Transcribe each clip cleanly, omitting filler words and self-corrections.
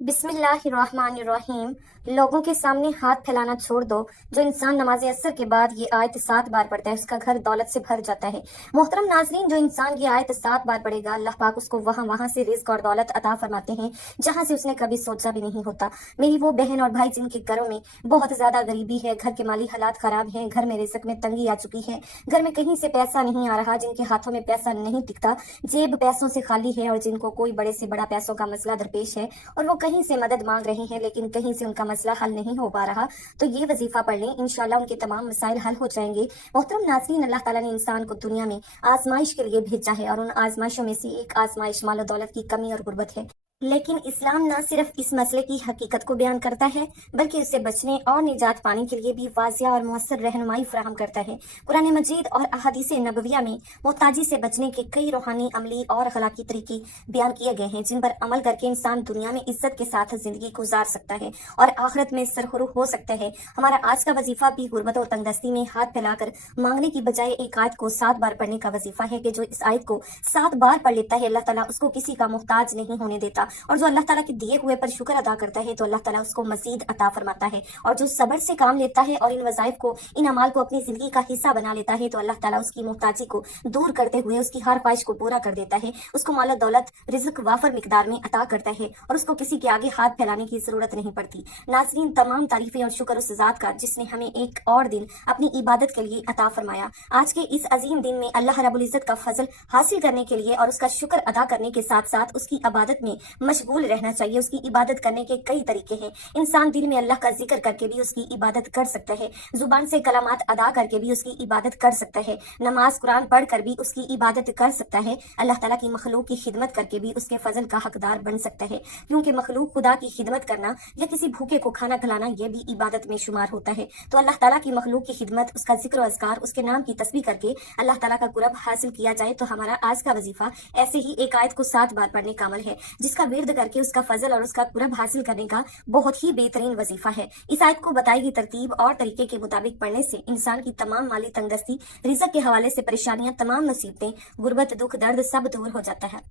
बिस्मिल्लाहिर्रहमानिर्रहीम। लोगों के सामने हाथ फैलाना छोड़ दो। जो इंसान नमाज असर के बाद ये आयत 7 बार पढ़ता है उसका घर दौलत से भर जाता है। मोहतरम नाजरीन, जो इंसान ये आयत 7 बार पढ़ेगा अल्लाह पाक उसको वहाँ वहाँ से रिज्क और दौलत अता फरमाते हैं जहाँ से उसने कभी सोचा भी नहीं होता। मेरी वो बहन और भाई जिनके घरों में बहुत ज्यादा गरीबी है, घर के माली हालात खराब हैं, घर में रिज्क में तंगी आ चुकी है, घर में कहीं से पैसा नहीं आ रहा, जिनके हाथों में पैसा नहीं टिकता, जेब पैसों से खाली है और जिनको कोई बड़े से बड़ा पैसों का मसला दरपेश है और वो कहीं से मदद मांग रहे हैं लेकिन कहीं से उनका मसला हल नहीं हो पा रहा, तो ये वजीफा पढ़ लें, इंशाल्लाह उनके तमाम मसाइल हल हो जाएंगे। मोहतरम नाज़रीन, अल्लाह ताला ने इंसान को दुनिया में आजमाइश के लिए भेजा है और उन आजमाइशों में से एक आजमाइश मालो दौलत की कमी और गुर्बत है। लेकिन इस्लाम न सिर्फ इस मसले की हकीकत को बयान करता है बल्कि उससे बचने और निजात पाने के लिए भी वाजिया और मुअस्सर रहनुमाई फराहम करता है। कुरान मजीद और अहादीस नबविया में मोहताजी से बचने के कई रूहानी, अमली और अखलाकी तरीके बयान किए गए हैं जिन पर अमल करके इंसान दुनिया में इज्जत के साथ जिंदगी गुजार सकता है और आखिरत में सरखुरू हो सकता है। हमारा आज का वजीफा भी गुर्बत और तंगदस्ती में हाथ फैलाकर मांगने की बजाय एक आयत को 7 बार पढ़ने का वजीफा है कि जो इस आयत को 7 बार पढ़ लेता है अल्लाह ताला उसको किसी का मोहताज नहीं होने देता, और जो अल्लाह ताला के दिए हुए पर शुक्र अदा करता है तो अल्लाह ताला उसको मजीद अता फरमाता है, और जो सब्र से काम लेता है और इन वज़ाइफ को, इन अमाल को अपनी जिंदगी का हिस्सा बना लेता है तो अल्लाह ताला उसकी मोहताजी को दूर करते हुए उसकी हर ख्वाहिश को पूरा कर देता है, उसको माल दौलत रिज़्क वाफर मिकदार में अता करता है और उसको किसी के आगे हाथ फैलाने की जरूरत नहीं पड़ती। नाज़रीन, तमाम तारीफें और शुक्र उस ज़ात का जिसने हमें एक और दिन अपनी इबादत के लिए अता फरमाया। आज के इस अजीम दिन में अल्लाह रब्बुल इज़्ज़त का फजल हासिल करने के लिए और उसका शुक्र अदा करने के साथ साथ उसकी इबादत में मशगूल रहना चाहिए। उसकी इबादत करने के कई तरीके हैं। इंसान दिल में अल्लाह का जिक्र करके भी उसकी इबादत कर सकता है, जुबान से कलामात अदा करके भी उसकी इबादत कर सकता है, नमाज कुरान पढ़ कर भी उसकी इबादत कर सकता है, अल्लाह ताला की मखलूक की खिदमत करके भी उसके फजल का हकदार बन सकता है, क्योंकि मखलूक खुदा की खिदमत करना या किसी भूखे को खाना खिलाना यह भी इबादत में शुमार होता है। तो अल्लाह ताला की मखलूक की खिदमत, उसका जिक्र अज़कार, उसके नाम की तस्बीह करके अल्लाह ताला का कुरब हासिल किया जाए तो हमारा आज का वजीफा ऐसे ही एक आयत को 7 बार पढ़ने का अमल है जिसका विर्द करके उसका फजल और उसका कुरब हासिल करने का बहुत ही बेहतरीन वजीफा है। इस आयत को बताई गई तरतीब और तरीके के मुताबिक पढ़ने से इंसान की तमाम माली तंगदस्ती, रिज़्क के हवाले से परेशानियां, तमाम मुसीबतें, गुर्बत, दुख, दर्द सब दूर हो जाता है।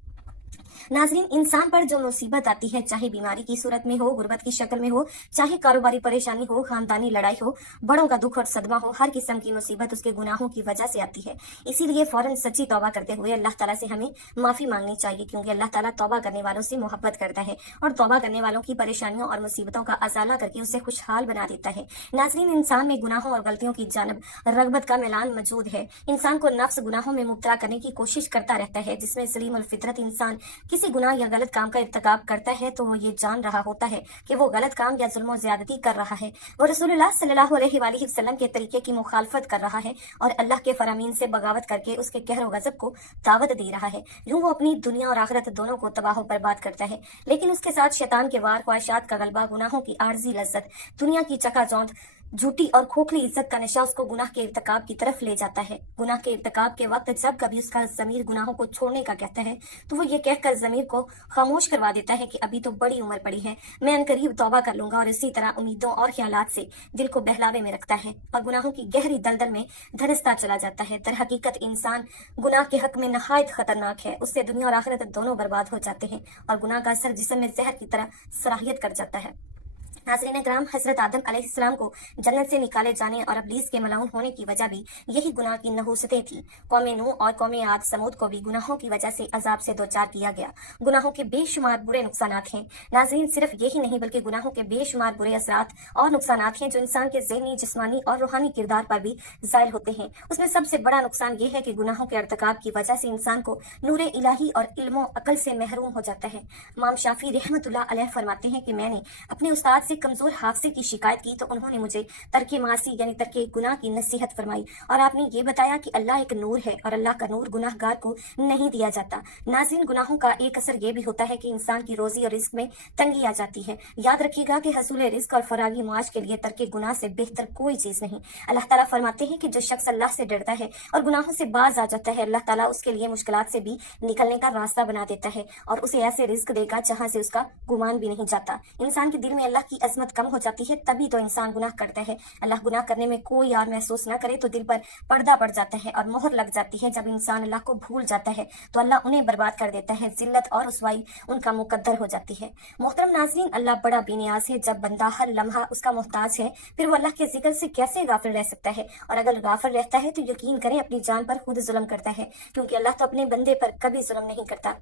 नाजरीन, इंसान पर जो मुसीबत आती है, चाहे बीमारी की सूरत में हो, गुर्बत की शक्ल में हो, चाहे कारोबारी परेशानी हो, खानदानी लड़ाई हो, बड़ों का दुख और सदमा हो, हर किस्म की मुसीबत उसके गुनाहों की वजह से आती है। इसीलिए फौरन सच्ची तौबा करते हुए अल्लाह ताला से हमें माफी मांगनी चाहिए, क्योंकि अल्लाह ताला तौबा करने वालों से मोहब्बत करता है और तौबा करने वालों की परेशानियों और मुसीबतों का अजाला करके उसे खुशहाल बना देता है। नाजरीन, इंसान में गुनाहों और गलतियों की जानब रगबत का मैलान मौजूद है। इंसान को नफ्स गुनाहों में मुब्तला करने की कोशिश करता रहता है, जिसमें सलीम अल फितरत इंसान किसी गुनाह या गलत काम का इर्तिकाब करता है तो वो ये जान रहा होता है कि वो गलत काम या जुल्म और ज्यादती कर रहा है, वो रसूलुल्लाह सल्लल्लाहु अलैहि वसल्लम के तरीके की मुखालफत कर रहा है और अल्लाह के फरामीन से बगावत करके उसके कहर और गजब को दावत दे रहा है। यूं वो अपनी दुनिया और आखिरत दोनों को तबाह बर्बाद करता है, लेकिन उसके साथ शैतान के वार, ख्वाहिशात का गलबा, गुनाहों की आर्जी लज्जत, दुनिया की चकाचौंध, झूठी और खोखली इज्जत का नशा उसको गुनाह के इर्तिकाब की तरफ ले जाता है। गुनाह के इर्तिकाब के वक्त जब कभी उसका ज़मीर गुनाहों को छोड़ने का कहता है तो वो ये कहकर ज़मीर को खामोश करवा देता है कि अभी तो बड़ी उम्र पड़ी है, मैं अनकरीब तौबा कर लूंगा, और इसी तरह उम्मीदों और ख्यालात से दिल को बहलावे में रखता है और गुनाहों की गहरी दलदल में धंसता चला जाता है। दर हकीकत इंसान गुनाह के हक में नहायत खतरनाक है, उससे दुनिया और आखिरत दोनों बर्बाद हो जाते हैं और गुनाह का असर जिस्म में जहर की तरह सराहियत कर जाता है। नाज़रीन कराम, हजरत आदम अलैहिस्सलाम को जन्नत से निकाले जाने और इब्लीस के मलाउन होने की वजह भी यही गुनाह की नहूसतें थी। कौम नूह और कौम आद समूद को भी गुनाहों की वजह से अजाब से दो चार किया गया। गुनाहों के बेशुमार बुरे नुकसानात हैं। नाज़रीन, सिर्फ यही नहीं बल्कि गुनाहों के बेशुमार बुरे असरात और नुकसानात हैं जो इंसान के ज़हनी, जिस्मानी और रूहानी किरदार पर भी ज़ाहिर होते हैं। उसमें सबसे बड़ा नुकसान ये है कि गुनाहों के अर्तकाब की वजह से इंसान को नूर इलाही और इल्म अकल से महरूम हो जाता है। इमाम शाफी रहमतुल्लाह अलैह फरमाते हैं कि मैंने अपने उस्ताद से कमजोर हाफजे की शिकायत की तो उन्होंने मुझे तर्के मासी यानी तर्के गुनाह की नसीहत फरमाई और आपने ये बताया कि अल्लाह एक नूर है और अल्लाह का नूर गुनाहगार को नहीं दिया जाता। नाज़रीन, गुनाहों का एक असर ये भी होता है कि इंसान की रोजी और रिस्क में तंगी आ जाती है। याद रखिएगा कि हसूल रिस्क और फरागी मुआश के लिए तर्के गुनाह से बेहतर कोई चीज नहीं। अल्लाह ताला फरमाते हैं कि जो शख्स अल्लाह से डरता है और गुनाहों से बाज आ जाता है, अल्लाह ताला उसके लिए मुश्किलात से भी निकलने का रास्ता बना देता है और उसे ऐसे रिस्क देगा जहां से उसका गुमान भी नहीं जाता। इंसान के दिल में अल्लाह की عظمت کم ہو جاتی ہے تبھی تو انسان گناہ کرتا ہے۔ اللہ گناہ کرنے میں کوئی یار محسوس نہ کرے تو دل پر پردہ پڑ جاتا ہے اور مہر لگ جاتی ہے۔ جب انسان اللہ کو بھول جاتا ہے تو اللہ انہیں برباد کر دیتا ہے، ذلت اور رسوائی ان کا مقدر ہو جاتی ہے۔ محترم ناظرین، اللہ بڑا بے نیاز ہے۔ جب بندہ ہر لمحہ اس کا محتاج ہے پھر وہ اللہ کے ذکر سے کیسے غافل رہ سکتا ہے؟ اور اگر غافل رہتا ہے تو یقین کریں اپنی جان پر خود ظلم کرتا ہے، کیونکہ اللہ تو اپنے بندے پر کبھی ظلم نہیں کرتا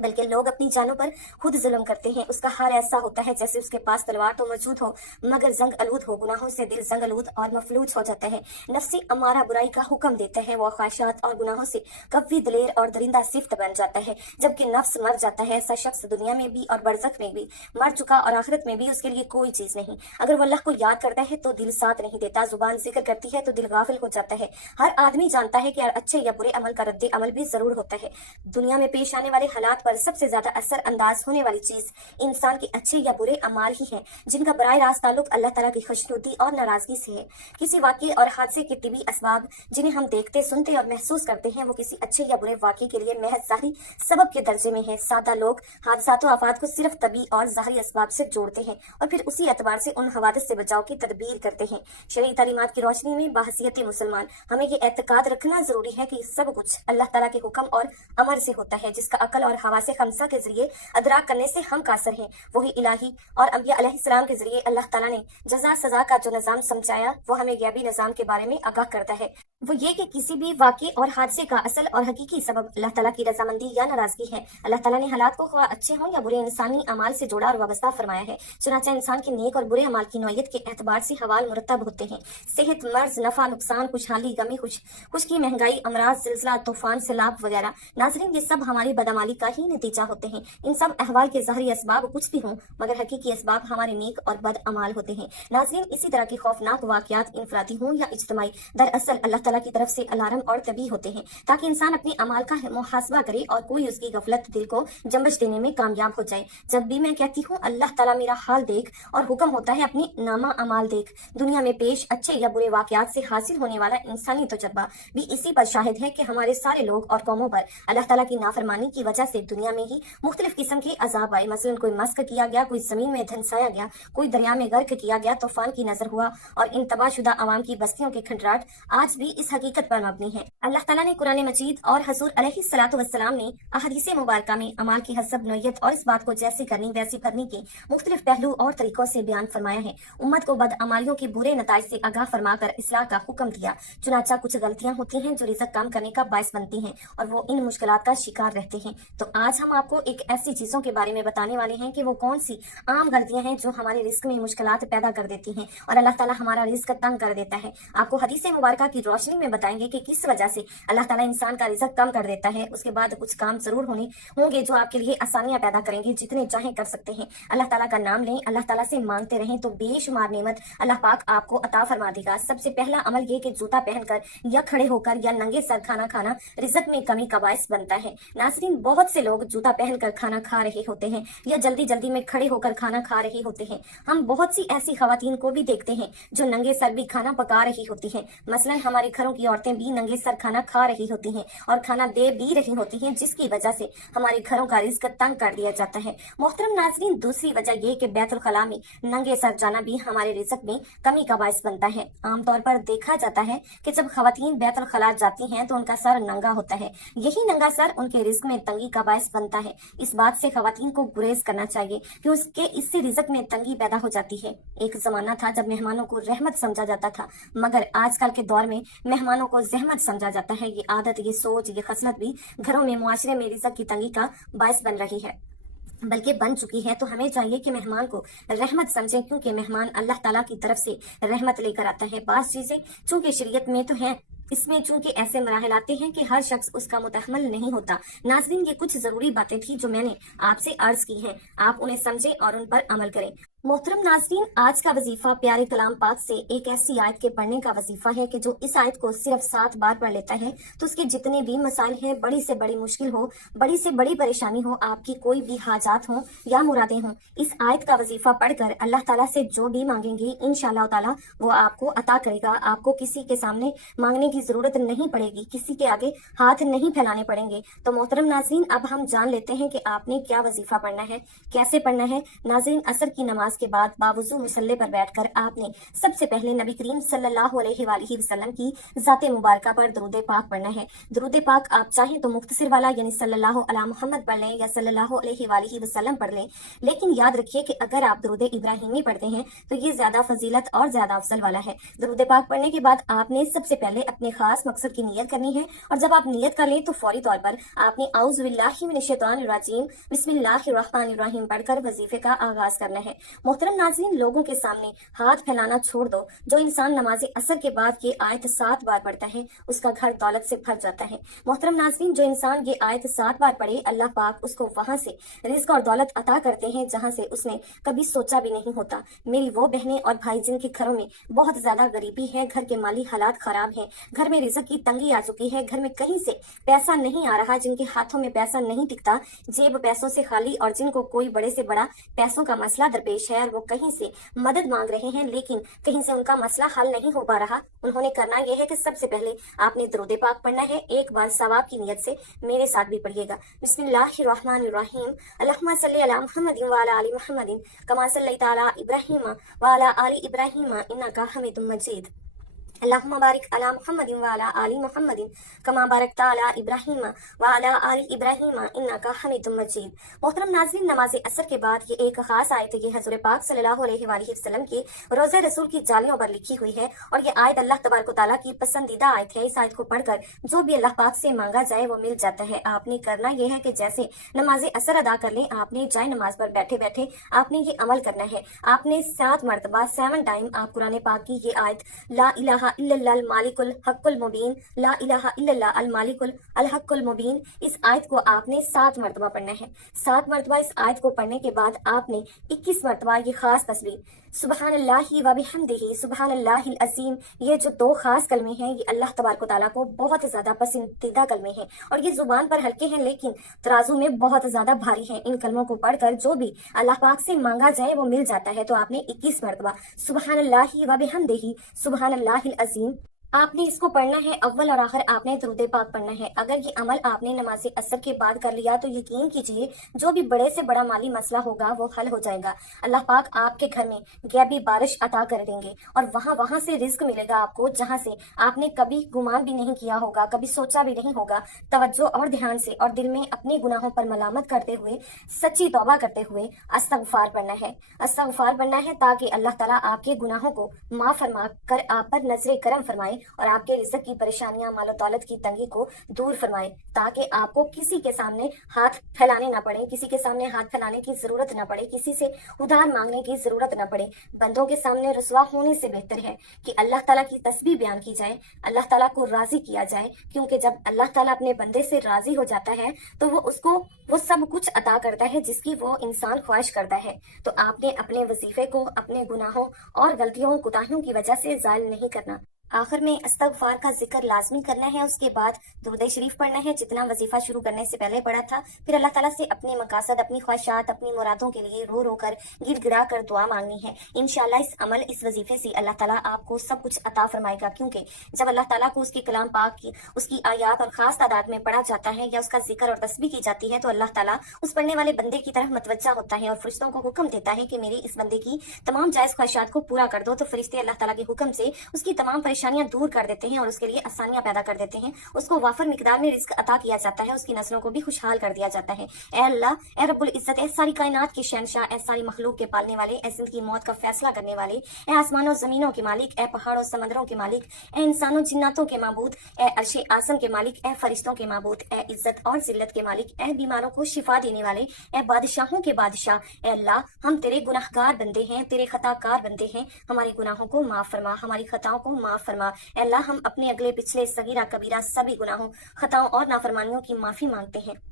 بلکہ لوگ اپنی جانوں پر خود ظلم کرتے ہیں۔ اس کا حال ایسا ہوتا ہے جیسے اس کے پاس تلوار تو موجود ہو مگر زنگ آلود ہو، گناہوں سے دل زنگ آلود اور مفلوج ہو جاتا ہے۔ نفسی امارہ برائی کا حکم دیتا ہے، وہ خواہشات اور گناہوں سے قوی دلیر اور درندہ صفت بن جاتا ہے، جبکہ نفس مر جاتا ہے۔ ایسا شخص دنیا میں بھی اور برزخ میں بھی مر چکا اور آخرت میں بھی اس کے لیے کوئی چیز نہیں۔ اگر وہ اللہ کو یاد کرتا ہے تو دل ساتھ نہیں دیتا، زبان ذکر کرتی ہے تو دل غافل ہو جاتا ہے۔ ہر آدمی جانتا ہے کہ اچھے یا برے عمل کا رد عمل بھی ضرور ہوتا ہے۔ دنیا میں پیش آنے والے حالات پر سب سے زیادہ اثر انداز ہونے والی چیز انسان کے اچھے یا برے اعمال ہی ہیں، جن کا براہ راست تعلق اللہ تعالیٰ کی خوشنودی اور ناراضگی سے ہے۔ کسی واقعے اور حادثے کے طبی اسباب جنہیں ہم دیکھتے، سنتے اور محسوس کرتے ہیں، وہ کسی اچھے یا برے واقعے کے لیے محض ظاہری سبب کے درجے میں ہیں۔ سادہ لوگ حادثات و آفات کو صرف طبی اور ظاہری اسباب سے جوڑتے ہیں اور پھر اسی اعتبار سے ان حوادث سے بچاؤ کی تدبیر کرتے ہیں۔ شرعی تعلیمات کی روشنی میں باحثیت مسلمان ہمیں یہ اعتقاد رکھنا ضروری ہے کہ سب کچھ اللہ تعالیٰ کے حکم اور امر سے ہوتا ہے، جس کا عقل اور حواس خمسہ کے ذریعے ادراک کرنے سے ہم قاصر ہیں۔ وہی الہی اور انبیاء علیہ السلام کے ذریعے اللہ تعالیٰ نے جزا سزا کا جو نظام سمجھایا وہ ہمیں غیبی نظام کے بارے میں آگاہ کرتا ہے۔ وہ یہ کہ کسی بھی واقعے اور حادثے کا اصل اور حقیقی سبب اللہ تعالیٰ کی رضامندی یا ناراضگی ہے۔ اللہ تعالیٰ نے حالات کو خواہ اچھے ہوں یا برے انسانی اعمال سے جوڑا اور وابستہ فرمایا ہے، چنانچہ انسان کے نیک اور برے اعمال کی نوعیت کے اعتبار سے حوال مرتب ہوتے ہیں۔ صحت، مرض، نفع، نقصان، خوشحالی، غمی، خشکی، مہنگائی، امراض، زلزلہ، طوفان، سیلاب وغیرہ۔ ناظرین، یہ سب ہماری بدعمالی کا ہی نتیجہ ہوتے ہیں۔ ان سب احوال کے ظاہری اسباب کچھ بھی ہوں مگر حقیقی اسباب ہمارے نیک اور بد اعمال ہوتے ہیں۔ ناظرین، اسی طرح کی خوفناک واقعات انفرادی ہوں یا اجتماعی دراصل اللہ تعالیٰ کی طرف سے الارم اور تنبیہ ہوتے ہیں تاکہ انسان اپنے اعمال کا محاسبہ کرے اور کوئی اس کی غفلت دل کو جنبش دینے میں کامیاب ہو جائے۔ جب بھی میں کہتی ہوں اللہ تعالیٰ میرا حال دیکھ اور حکم ہوتا ہے اپنی نامہ اعمال دیکھ، دنیا میں پیش اچھے یا برے واقعات سے حاصل ہونے والا انسانی تجربہ بھی اسی پر شاہد ہے کہ ہمارے سارے لوگ اور قوموں پر اللہ تعالیٰ کی نافرمانی کی وجہ سے دنیا میں ہی مختلف قسم کے عذاب آئے۔ مثلاً کوئی مسک کیا گیا، کوئی زمین میں دھنسایا گیا، کوئی دریا میں غرق کیا گیا، طوفان کی نظر ہوا، اور ان تباہ شدہ عوام کی بستیوں کے کھنڈرات آج بھی اس حقیقت پر مبنی ہے۔ اللہ تعالیٰ نے قرآن مجید اور حضور علیہ الصلوۃ والسلام نے احادیث مبارکہ میں اعمال کی حسب نوعیت اور اس بات کو جیسے کرنی ویسی بھرنی کے مختلف پہلو اور طریقوں سے بیان فرمایا ہے۔ امت کو بدعمالیوں کے برے نتائج سے آگاہ فرما کر اصلاح کا حکم دیا، چنانچہ کچھ غلطیاں ہوتی ہیں جو رزق کام کرنے کا باعث بنتی ہیں اور وہ ان مشکلات کا شکار رہتے ہیں۔ تو آج ہم آپ کو ایک ایسی چیزوں کے بارے میں بتانے والے ہیں کہ وہ کون سی عام غلطیاں ہیں جو ہمارے رزق میں مشکلات پیدا کر دیتی ہیں اور اللہ تعالیٰ ہمارا رزق تنگ کر دیتا ہے۔ آپ کو حدیث مبارکہ کی روشنی میں بتائیں گے کہ کس وجہ سے اللہ تعالیٰ انسان کا رزق کم کر دیتا ہے۔ اس کے بعد کچھ کام ضرور ہوں گے جو آپ کے لیے آسانیاں پیدا کریں گے، جتنے چاہیں کر سکتے ہیں۔ اللہ تعالیٰ کا نام لیں، اللہ تعالیٰ سے مانگتے رہیں تو بے شمار نعمت اللہ پاک آپ کو عطا فرما دے گا۔ سب سے پہلا عمل یہ کہ جوتا پہن کر یا کھڑے ہو کر یا ننگے سر کھانا کھانا رزق میں کمی کا باعث بنتا ہے۔ ناظرین، بہت سے لوگ جوتا پہن کر کھانا کھا رہے ہوتے ہیں یا جلدی جلدی میں کھڑے ہو کر کھانا کھا رہے ہوتے ہیں۔ ہم بہت سی ایسی خواتین کو بھی دیکھتے ہیں جو ننگے سر بھی کھانا پکا رہی ہوتی ہیں۔ مثلاً ہمارے گھروں کی عورتیں بھی ننگے سر کھانا کھا رہی ہوتی ہیں اور کھانا دے بھی رہی ہوتی ہیں، جس کی وجہ سے ہمارے گھروں کا رزق تنگ کر دیا جاتا ہے۔ محترم ناظرین، دوسری وجہ یہ کہ بیت الخلاء میں ننگے سر جانا بھی ہمارے رزق میں کمی کا باعث بنتا ہے۔ عام طور پر دیکھا جاتا ہے کہ جب خواتین بیت الخلاء جاتی ہیں تو ان کا سر ننگا ہوتا ہے۔ یہی ننگا سر ان کے رزق میں تنگی کا باعث بنتا ہے۔ اس بات سے خواتین کو گریز کرنا چاہیے کہ اس سے رزق میں تنگی پیدا ہو جاتی ہے۔ ایک زمانہ تھا جب مہمانوں کو رحمت سمجھا جاتا تھا، مگر آج کل کے دور میں مہمانوں کو زحمت سمجھا جاتا ہے۔ یہ عادت، یہ سوچ، یہ خصلت بھی گھروں میں، معاشرے میں رزق کی تنگی کا باعث بن رہی ہے، بلکہ بن چکی ہے۔ تو ہمیں چاہیے کہ مہمان کو رحمت سمجھیں، کیونکہ مہمان اللہ تعالیٰ کی طرف سے رحمت لے کر آتا ہے۔ بعض چیزیں چونکہ شریعت میں تو ہیں، اس میں چونکہ ایسے مراحل آتے ہیں کہ ہر شخص اس کا متحمل نہیں ہوتا۔ ناظرین، یہ کچھ ضروری باتیں تھیں جو میں نے آپ سے عرض کی ہیں، آپ انہیں سمجھیں اور ان پر عمل کریں۔ محترم ناظرین، آج کا وظیفہ پیارے کلام پاک سے ایک ایسی آیت کے پڑھنے کا وظیفہ ہے کہ جو اس آیت کو صرف 7 بار پڑھ لیتا ہے تو اس کے جتنے بھی مسائل ہیں، بڑی سے بڑی مشکل ہو، بڑی سے بڑی پریشانی ہو، آپ کی کوئی بھی حاجات ہوں یا مرادیں ہوں، اس آیت کا وظیفہ پڑھ کر اللہ تعالیٰ سے جو بھی مانگیں گے انشاءاللہ تعالیٰ وہ آپ کو عطا کرے گا۔ آپ کو کسی کے سامنے مانگنے کی ضرورت نہیں پڑے گی، کسی کے آگے ہاتھ نہیں پھیلانے پڑیں گے۔ تو محترم ناظرین، اب ہم جان لیتے ہیں کہ آپ نے کیا وظیفہ پڑھنا ہے، کیسے پڑھنا ہے۔ ناظرین، عصر کی نماز नमाज के बाद बावुजू मुसल्ले पर बैठकर आपने सबसे पहले नबी करीम सल्लल्लाहु अलैहि वसल्लम की ज़ाते मुबारका पर दरूद पाक पढ़ना है। दरूद पाक आप चाहें तो मुख्तसर वाला यानी सल्लल्लाहु अला मुहम्मद पढ़ लें या सल्लल्लाहु अलैहि वसल्लम पढ़ लें, लेकिन याद रखिए कि अगर आप दरूद इब्राहिमी पढ़ते हैं तो ये ज्यादा फजीलत और ज्यादा अफजल वाला है। दरूद पाक पढ़ने के बाद आपने सबसे पहले अपने खास मकसद की नियत करनी है, और जब आप नियत कर लें तो फौरी तौर पर आपने औज़ु बिल्लाहि मिनश शैतानिर रजीम बिस्मिल्लाहिर रहमानिर रहीम पढ़कर वजीफे का आगाज करना है। मोहतरम नाज़रीन, लोगों के सामने हाथ फैलाना छोड़ दो। जो इंसान नमाज असर के बाद ये आयत 7 बार पढ़ता है उसका घर दौलत से भर जाता है। मोहतरम नाज़रीन, जो इंसान ये आयत 7 बार पढ़े अल्लाह पाक उसको वहां से रिज़्क और दौलत अता करते हैं जहां से उसने कभी सोचा भी नहीं होता। मेरी वो बहनें और भाई जिनके घरों में बहुत ज्यादा गरीबी है, घर के माली हालात खराब हैं, घर में रिज़्क की तंगी आ चुकी है, घर में कहीं से पैसा नहीं आ रहा, जिनके हाथों में पैसा नहीं टिकता, जेब पैसों से खाली, और जिनको कोई बड़े से बड़ा पैसों का मसला दरपेश है और वो कहीं से मदद मांग रहे हैं लेकिन कहीं से उनका मसला हल नहीं हो पा रहा, उन्होंने करना यह है कि सबसे पहले आपने दरूद पाक पढ़ना है। एक बार सवाब की नियत से मेरे साथ भी पढ़िएगा। बिस्मिल्लाहिर रहमानिर रहीम अल्लाहुम्मा सल्ली अला मुहम्मदिन व अला आलि मुहम्मदिन कमा सल्लैता अला इब्राहीम व अला आलि इब्राहीम इन्नका हमीदुम मजीद। अल्लाहुम्मा बारिक अला मुहम्मदिन व अला आलि मुहम्मदिन कमा बारकता अला इब्राहीम व अला आलि इब्राहीम इन्नका हमीदुम मजीद। मोहतरम नाज़रीन, नमाज असर के बाद ये एक खास आयत ये हज़रत पाक सल्लल्लाहु अलैहि वसल्लम की रोज़े रसूल की जालियों पर लिखी हुई है, और ये आयत अल्लाह तबारक व तआला की पसंदीदा आयत है। इस आयत को पढ़कर जो भी अल्लाह पाक से मांगा जाए वो मिल जाता है। आपने करना यह है कि जैसे नमाज असर अदा कर लें, आपने जाए नमाज पर बैठे बैठे आपने ये अमल करना है। आपने 7 मरतबा 7 टाइम आप कुरान पाक की ये आयत ला इलाहा इल्लल्लाह मालिकुल हक्कुल मुबीन, ला इलाहा इल्लल्लाह अल मालिकुल अल हक्कुल मुबीन, इस आयत को आपने 7 मरतबा पढ़ना है। 7 मरतबा इस आयत को पढ़ने के बाद आपने 21 मरतबा ये खास तस्बीह सुबहानल्लाहि व बिहम्दिही सुबहानल्लाहिल अज़ीम, ये जो 2 खास कलमे हैं ये अल्लाह तबारक व तआला को बहुत ज्यादा पसंदीदा कलमे हैं, और ये जुबान पर हल्के हैं लेकिन तराजू में बहुत ज्यादा भारी हैं। इन कलमों को पढ़कर जो भी अल्लाह पाक से मांगा जाए वो मिल जाता है। तो आपने 21 मरतबा सुबहानल्लाहि व बिहम्दिही सुबहानल्लाहिल अज़ीम आपने इसको पढ़ना है। अव्वल और आखिर आपने दरूद पाक पढ़ना है। अगर ये अमल आपने नमाज असर के बाद कर लिया तो यकीन कीजिए जो भी बड़े से बड़ा माली मसला होगा वो हल हो जाएगा। अल्लाह पाक आपके घर में गैबी बारिश अता कर देंगे और वहां से रिज्क मिलेगा आपको जहां से आपने कभी गुमान भी नहीं किया होगा, कभी सोचा भी नहीं होगा। तवज्जो और ध्यान से और दिल में अपने गुनाहों पर मलामत करते हुए सच्ची तौबा करते हुए अस्तगफार पढ़ना है। अस्तगफार पढ़ना है ताकि अल्लाह ताला आपके गुनाहों को माफ फरमा कर आप पर नजरे करम फरमाए और आपके रिज़्क की परेशानियां, मालो दौलत की तंगी को दूर फरमाए, ताकि आपको किसी के सामने हाथ फैलाने ना पड़े, किसी के सामने हाथ फैलाने की जरूरत ना पड़े, किसी से उधार मांगने की जरूरत ना पड़े। बंदों के सामने रुसवा होने से बेहतर है कि अल्लाह ताला की तस्बीह बयान की जाए, अल्लाह ताला को राजी किया जाए, क्योंकि जब अल्लाह ताला अपने बंदे से राजी हो जाता है तो वो उसको वो सब कुछ अता करता है जिसकी वो इंसान ख्वाहिश करता है। तो आपने अपने वजीफे को अपने गुनाहों और गलतियों कोताहियों की वजह से जायल नहीं करना। आखिर में अस्तगफार का जिक्र लाजमी करना है, उसके बाद दुरूद शरीफ पढ़ना है जितना वजीफा शुरू करने से पहले पढ़ा था। फिर अल्लाह ताला से अपने मकासद, अपनी ख्वाहिशात, अपनी मुरादों के लिए रो रो कर गिड़गिड़ा कर दुआ मांगनी है। इंशाल्लाह इस अमल, इस वजीफे से अल्लाह ताला आपको सब कुछ अता फरमाएगा, क्योंकि जब अल्लाह ताला को उसके कलाम पाक की उसकी आयात और खास तादाद में पढ़ा जाता है या उसका जिक्र और तस्बीह की जाती है तो अल्लाह ताला उस पढ़ने वाले बंदे की तरफ मतवज्जा होता है और फरिश्तों को हुक्म देता है कि मेरे इस बंदे की तमाम जायज ख्वाहिशात को पूरा कर दो। तो फरिश्ते अल्लाह ताला के हुक्म से उसकी तमाम परेशानियां दूर कर देते हैं और उसके लिए आसानियां पैदा कर देते हैं। उसको वाफर मिकदार में रिज्क अता किया जाता है, उसकी नस्लों को भी खुशहाल कर दिया जाता है। ए अल्लाह, ए रब्बुल इज्जत, ए सारी कायनात के शहंशाह, ए सारी मखलूक के पालने वाले, ए जिंदगी मौत का फैसला करने वाले, ए आसमानों जमीनों के मालिक, ए पहाड़ों समंदरों के मालिक, ए इंसानों जिन्नातों के माबूद, ए अर्शे आसम के मालिक, ए फरिश्तों के माबूद, ए इज्जत और जिल्लत के मालिक, ए बीमारों को शिफा देने वाले, ए बादशाहों के बादशाह, ए अल्लाह, हम तेरे गुनाहगार बंदे हैं, तेरे खताकार बंदे हैं, हमारे गुनाहों को माफ फरमा, हमारी खताओं को माफ फरमा। ए अल्लाह, हम अपने अगले पिछले सगीरा कबीरा सभी गुनाहों, खताओं और नाफरमानियों की माफी मांगते हैं।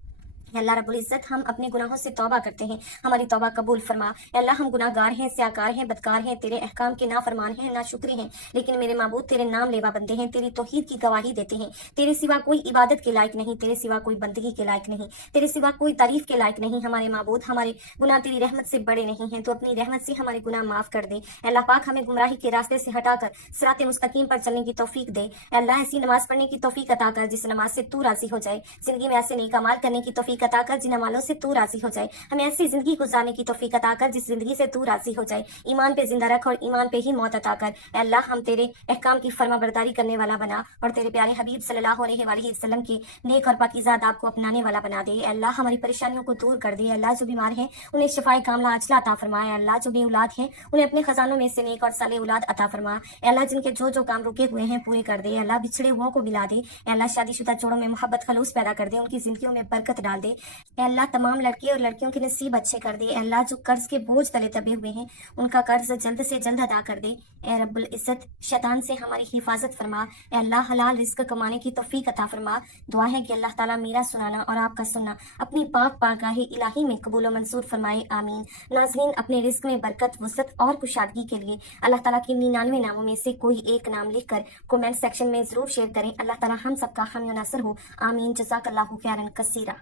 अल्लाह रब्बुल इज्जत, हम अपने गुनाहों से तौबा करते हैं, हमारी तौबा कबूल फरमा। अल्लाह, हम गुनाहगार हैं, स्याकार हैं, बदकार हैं, तेरे अहकाम के नाफरमान हैं, नाशुक्री हैं, लेकिन मेरे माबूद तेरे नाम लेवा बंदे हैं, तेरी तौहीद की गवाही देते हैं। तेरे सिवा कोई इबादत के लायक नहीं, तेरे सिवा कोई बंदगी के लायक नहीं, तेरे सिवा कोई तारीफ के लायक नहीं। हमारे माबूद, हमारे गुनाह तेरी रहमत से बड़े नहीं हैं, तो अपनी रहमत से हमारे गुनाह माफ कर दे। अल्लाह पाक, हमें गुमराही के रास्ते से हटाकर सिराते मुस्तकीम पर चलने की तौफीक दे। अल्लाह, ऐसी नमाज पढ़ने की तौफीक अता कर जिस नमाज से तू राजी हो जाए। जिंदगी में ऐसे नेक अमाल करने की तौफीक तौफीक अता कर जिन अमालों से तू राजी हो जाए। हमें ऐसी जिंदगी गुजारने की तौफीक अता कर जिस जिंदगी से तू राजी हो जाए। ईमान पे जिंदा रख और ईमान पे ही मौत अता कर। ऐ अल्लाह हम तेरे अहकाम की फर्माबरदारी करने वाला बना और तेरे प्यारे हबीब सल्लल्लाहु अलैहि वसल्लम के नेक और पाकीज़ा आदाब को अपनाने वाला बना दे। ऐ अल्लाह हमारी परेशानियों को दूर कर दे। ऐ अल्लाह जो बीमार हैं उन्हें शिफाए कामला अजला अता फरमा। ऐ अल्लाह जो बे औलाद हैं उन्हें अपने खजानों में से नेक और साले औलाद अता फरमा। ऐ अल्लाह जिनके जो जो काम रुके हुए हैं पूरे कर दे। ऐ अल्लाह बिछड़े हुओं को मिला दे। ऐ अल्लाह शादीशुदा जोड़ों में मोहब्बत खलूस पैदा कर दे, उनकी जिंदगियों में बरकत डाल दे। ऐ अल्लाह तमाम लड़के और लड़कियों के नसीब अच्छे कर दे। ऐ अल्लाह जो कर्ज के बोझ तले दबे हुए हैं उनका कर्ज जल्द से जल्द अदा कर दे। ऐ रब्बुल इज्जत शैतान से हमारी हिफाजत फरमा। ऐ अल्लाह हलाल रिस्क कमाने की तौफीक अता फरमा। दुआ है कि अल्लाह ताला मेरा सुनाना और आपका सुनना अपनी पाक बारगाह इलाही में कबूल और मंसूर फरमाए, आमीन। नाज़रीन, अपने रिस्क में बरकत, वुसअत और कुशादगी के लिए अल्लाह ताला के 99 नामों में से कोई एक नाम लिखकर कमेंट सेक्शन में जरूर शेयर करें। अल्लाह ताला हम सबका हामी और नासिर हो, आमीन। जज़ाकल्लाहु खैरन कसीरा।